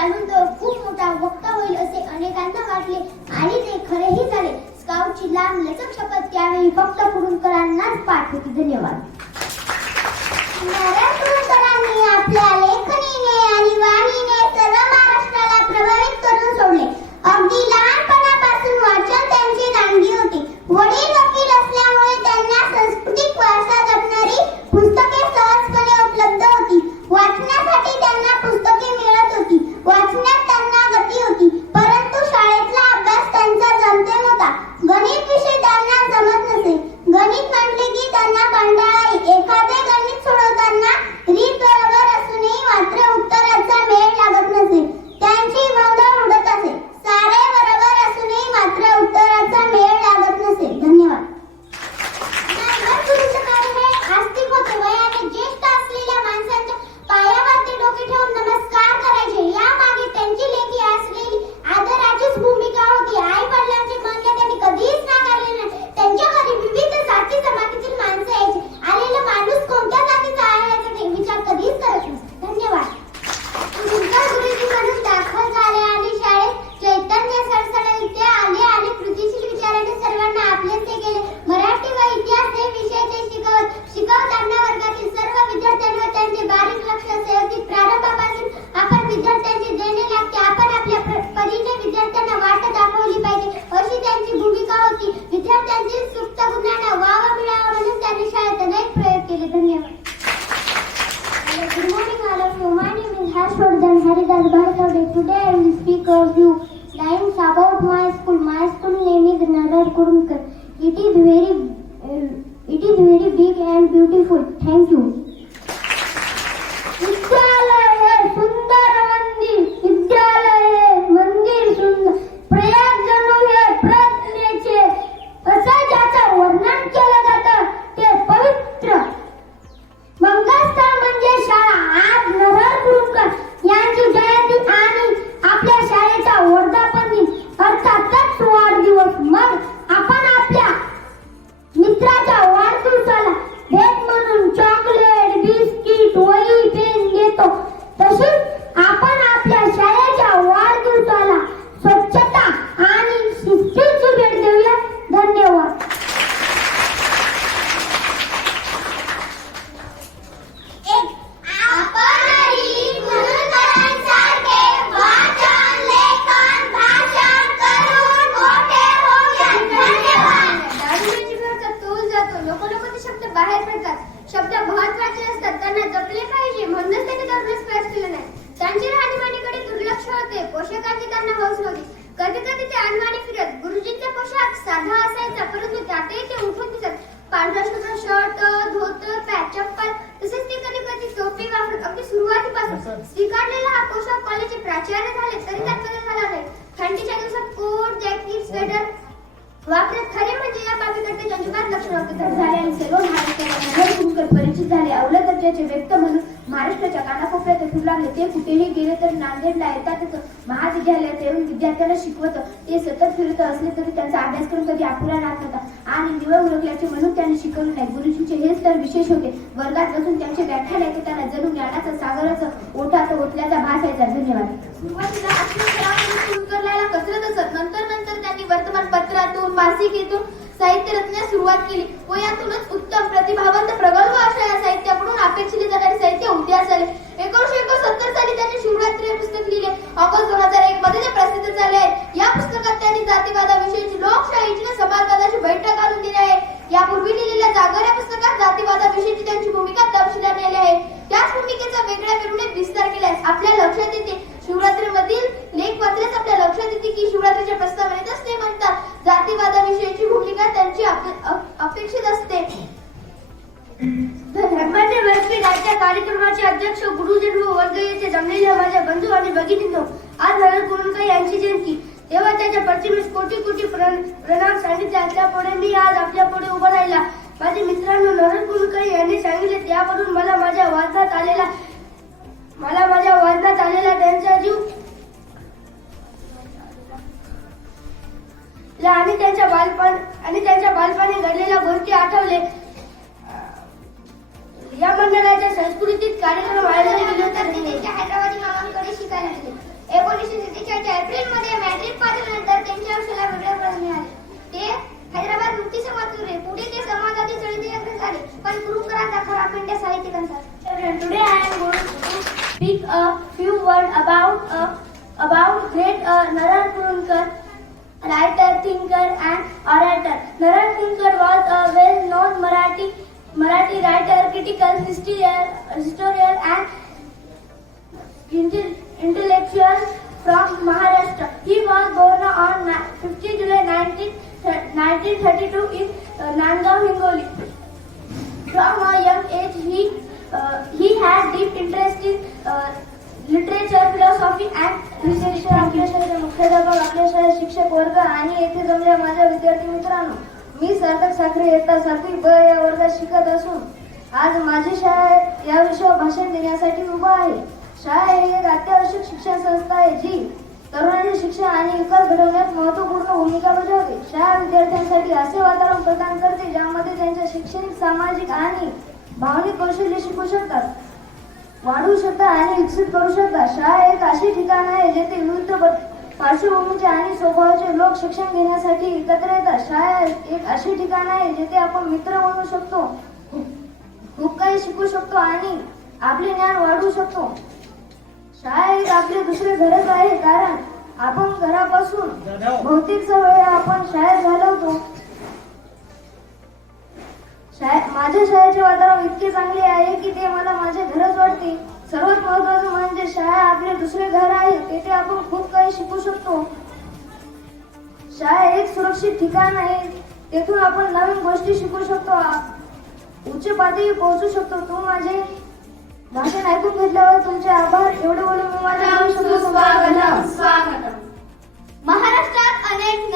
घालून तो खूप मोठा वक्ता होईल असे अनेकांना वाटले. आणि ते खरेही झाले. स्काउटची लांब लचक शपथ त्यावेळी फक्त कुरुंकरांनाच पाठ होती. धन्यवाद. आपल्या लेखनीने आणि वाणीने सर्व महाराष्ट्राला प्रभावित करून सोडले. अगदी परिचित झाले. व्यक्त म्हणून महाराष्ट्राच्या लागले. ते गेले तर नांदेडला महाविद्यालयात येऊन विद्यार्थ्यांना शिकवत. ते सतत फिरत असले तरी त्यांचा अभ्यासक्रम कधी अपुरा राहत होता आणि निवड ओळखल्याचे म्हणून त्यांनी शिकवले नाही गुरुजींचे हेच तर विशेष होते. वर्गात बसून त्यांचे व्याख्यान ऐकताना जणू ज्ञानाचा सागराचं ओठाचा ओतल्याचा भास यायचा. धन्यवाद. सुरुवातीला अक्षरशः सुरू करायला कसरत असत. नंतर नंतर त्यांनी वर्तमानपत्रातून मासिकेतून साहित्य रचण्यास सुरुवात केली. व यातूनच उत्तम प्रतिभावंत प्रगल्भ अशा या साहित्याकडून अपेक्षित जाणारे साहित्य उद्यास आले. एकोणीशे एकोणसत्तर साली त्यांनी शिवरात्री हे पुस्तक लिहिले. ऑगस्ट दोन हजार एक मध्ये ते प्रसिद्ध झाले आहे या पुस्तकात त्यांनी जातीवादाविषयीची लोकशाहीची आणि समाजवादाची बैठक आणून दिली आहे. यापूर्वी लिहिलेल्या जागर या पुस्तकात जातीवादाविषयीची त्यांची भूमिका तपशिलाने आली आहे. त्याच भूमिकेचा वेगळ्या वेगळे विस्तार केला आहे. आपल्या लक्षात येते शिवरात्रीमधील लेख वाचल्यास आपल्या लक्षात येते की शिवरात्रीच्या प्रस्तावनेतच ते म्हणतात जातीवादाविषयीची भूमिका कार्यक्रमाचे अध्यक्ष गुरुजन व वर्ग येथे जमलेल्या माझ्या बंधू आणि भगिनींनो आज नगर कुरुंकर यांची जयंती. तेव्हा त्याच्या प्रतिमेस कोटी कोटी प्रणाम सांगितले. असल्यापुढे मी आज आपल्या पुढे उभा राहिला. माझे मित्रांनो नरद कुलकर्णी यांनी सांगितले त्यावरून मला माझ्या वाचनात आलेला मला माझ्या वाचनात आलेला त्यांचा जीव आणि त्यांच्या बालपण आणि त्यांच्या बालपणी घडलेल्या गोष्टी आठवले. कार्यक्रम आयोजित केले ते त्यांच्या हैदराबादी मामांकडे शिकायला गेले. एकोणीसशे सत्तेचाळीसच्या एप्रिलमध्ये मॅट्रिक पाठवल्यानंतर त्यांच्या आयुष्याला वेगळे वळण मिळाले. ते हैदराबाद मुक्ती समाज पुढे ते समाजातील चळवळीकडे झाले. पण कुरुकरांचा खरा पेंड्या साहित्यिकांचा Today I am going to speak a few words about uh, about great uh, Naran writer, thinker, and orator. Naran Kurunकर was a well-known Marathi Marathi writer critical historian historian and intellectual from Maharashtra he was born on fifty July nineteen nineteen thirty two in Nandgaon Hingoli from a young age he he had deep interest in literature philosophy and विशेष आपल्या शाळेच्या मुख्याध्यापक आपल्या शाळेत शिक्षक वर्ग आणि येथे जमल्या माझ्या विद्यार्थी मित्रांनो मी सार्थक साखरे इयत्ता सातवी ब या वर्गात शिकत असून आज माझी शाळा या विषयावर भाषण देण्यासाठी उभा आहे. शाळा ही एक अत्यावश्यक शिक्षण संस्था आहे जी तरुणांचे शिक्षण आणि विकास घडवण्यात महत्त्वपूर्ण भूमिका बजावते. शाळा विद्यार्थ्यांसाठी असे वातावरण प्रदान करते ज्यामध्ये त्यांच्या शैक्षणिक सामाजिक आणि भावनिक कौशल्य शिकू शकतात वाढवू शकतात आणि विकसित करू शकतात. शाळा एक अशी ठिकाण आहे जेथे विविध ब- पार्श्वभूमीचे आणि स्वभावाचे लोक शिक्षण घेण्यासाठी एकत्र येतात. शाळा एक अशी ठिकाण आहे जिथे आपण मित्र बनू शकतो खूप काही शिकू शकतो आणि आपले ज्ञान वाढवू शकतो. शाळा एक आपले दुसरे घरच आहे कारण आपण घरापासून भौतिक वेळ आपण शाळेत घालवतो. शाळे- माझ्या शाळेचे वातावरण इतके चांगले आहे की ते मला माझे घरच वाटते. सर्वात महत्वाचं म्हणजे शाळा आपले दुसरे घर आहे. तेथे आपण खूप काही शिकू शकतो. शाळा एक सुरक्षित ठिकाण आहे. तेथून आपण नवीन गोष्टी शिकू शकतो. उच्च पातळी पोहोचू शकतो. तू माझे भाषण ऐकून घेतल्यावर तुमचे आभार. एवढे बोलून मी माझ्या महाराष्ट्रात अनेक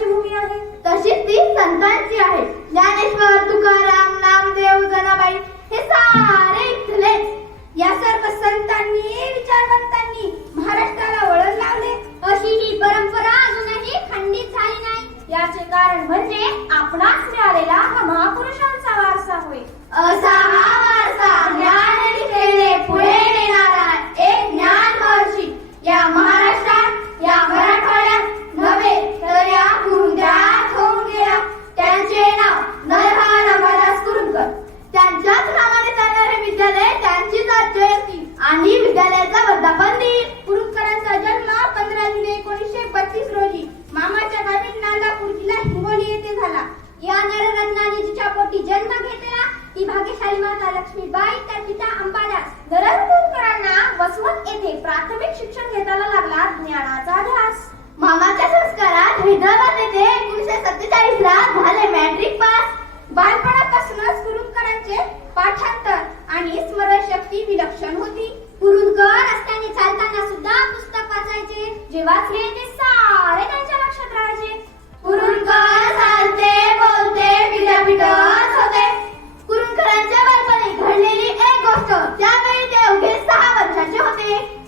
विचारवंतांची भूमी आहे. तशीच ती संतांची आहे. ज्ञानेश्वर तुकाराम ज्ञानाचा ध्यास. मामाच्या संस्कारात हैदराबाद येथे एकोणीशे सत्तेचाळीस ला झाले मॅट्रिक पास बालपणापासूनच कुरुंदकरांचे पाठांतर आणि स्मरण शक्ती विलक्षण होती. कुरुंदकर रस्त्याने चालताना सुद्धा पुस्तक वाचायचे. जे वाचले ते सारे त्यांच्या लक्षात राहायचे. कुरुंदकर चालते बोलते विद्यापीठच होते. कुरुंदकरांच्या बालपणी घडलेली एक गोष्ट त्यावेळी ते अवघे सहा वर्षाचे होते.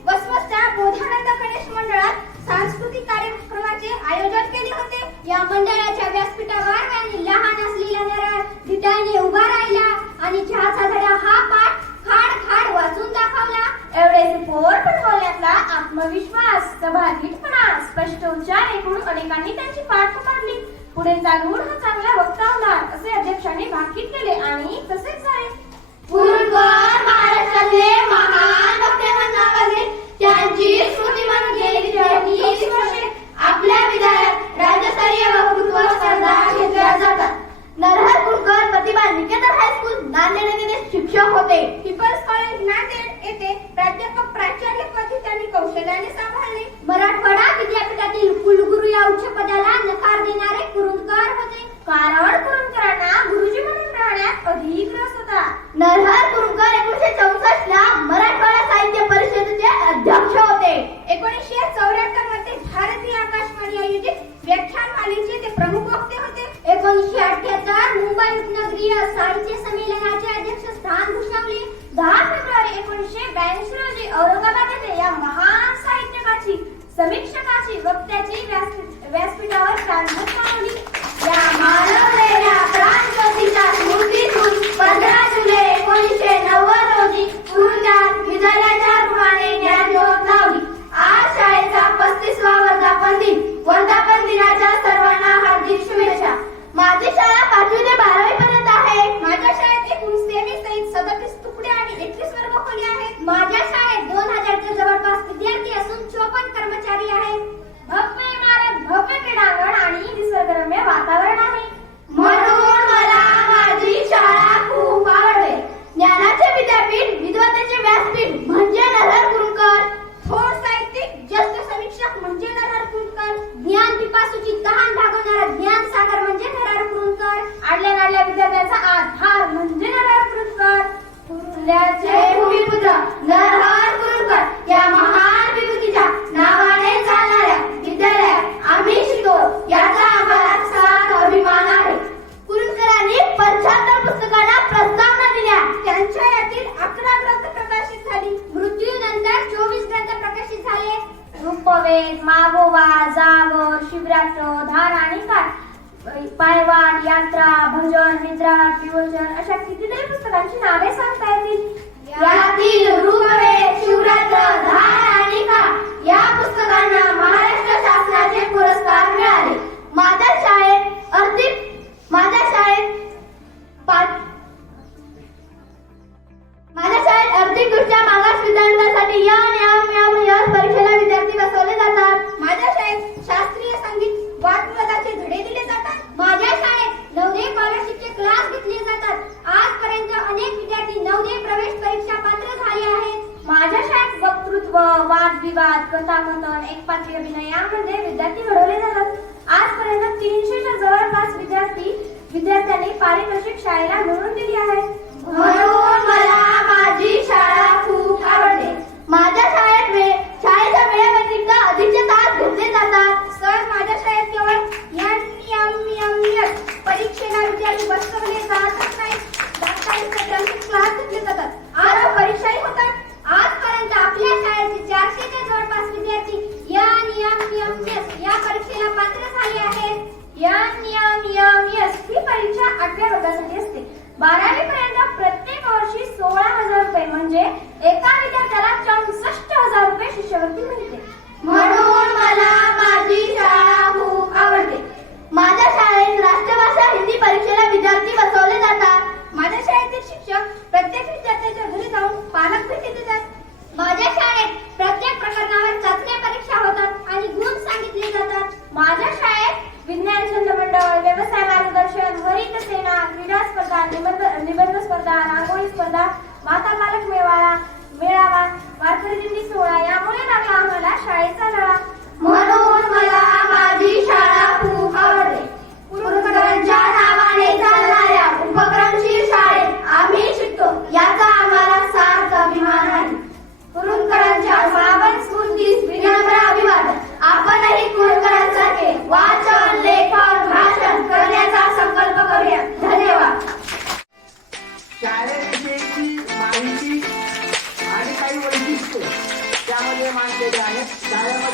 सांस्कृतिक कार्यक्रमाचे आयोजन केले होते. या मंडळाच्या व्यासपीठावर आणि लहान असलेल्या नारळ धिटाईने उभा राहिला आणि चहाचा धडा हा पाठ खाड खाड वाचून दाखवला. एवढे रिपोर्ट बनवल्यातला आत्मविश्वास सभागीतपणा स्पष्ट उच्चार ऐकून अनेकांनी त्यांची पाठ पाडली पुढे चालून हा चांगला वक्ता होणार असे अध्यक्षांनी भाकीत केले आणि तसेच झाले महाराष्ट्राचे महान वक्ते नावाजले त्यांची स्मृती म्हणून गेली त्यांनी आपल्या विद्यालयात राज्यस्तरीय वक्तृत्व स्पर्धा घेतल्या साहित्य संमेलनाचे अध्यक्ष स्थान भूषवले. दहा फेब्रुवारी एकोणीसशे ब्याऐंशी रोजी औरंगाबाद येथे या महान साहित्यकाची समीक्षकाची वक्त्याची व्यासपीठावर प्राणभूत या मानवलेल्या पंधरा जुलै एकोणीसशे नव्वद रोजी पुण्यात लावली. आज शाळेचा पस्तीसवा वर्धापन दिन. वर्धापन दिनाच्या सर्वांना हार्दिक शुभेच्छा. माझी शाळा पाचवी ते बारावी पर्यंत आहे. माझ्या शाळेत एकूण सेमी सहित सदतीस बारावी पर्यंत प्रत्येक वर्षी सोळा हजार रुपये म्हणजे एका विद्यार्थ्याला चौसष्ट हजार रुपये शिष्यवृत्ती मिळते. म्हणून मला माझी शाळा खूप आवडते. माझ्या शाळेत राष्ट्रभाषा हिंदी परीक्षेला विद्यार्थी बसवले जातात. माझ्या शाळेतील शिक्षक प्रत्येक विद्यार्थ्याच्या घरी जाऊन पालक भेटी देतात. माझ्या शाळेत प्रत्येक प्रकरणावर चाचण्या परीक्षा होतात आणि गुण सांगितले जातात. माझ्या शाळेत ವಿಜ್ಞಾನ ಚಂದ ಬಂಡವಾಳ ವ್ಯವಸಾಯ ಮಾರ್ಗದರ್ಶನ ಹರಿತ ಸೇನಾ ಕ್ರೀಡಾ ಸ್ಪರ್ಧಾ ನಿಬಂಧ ನಿಬಂಧ Dialogue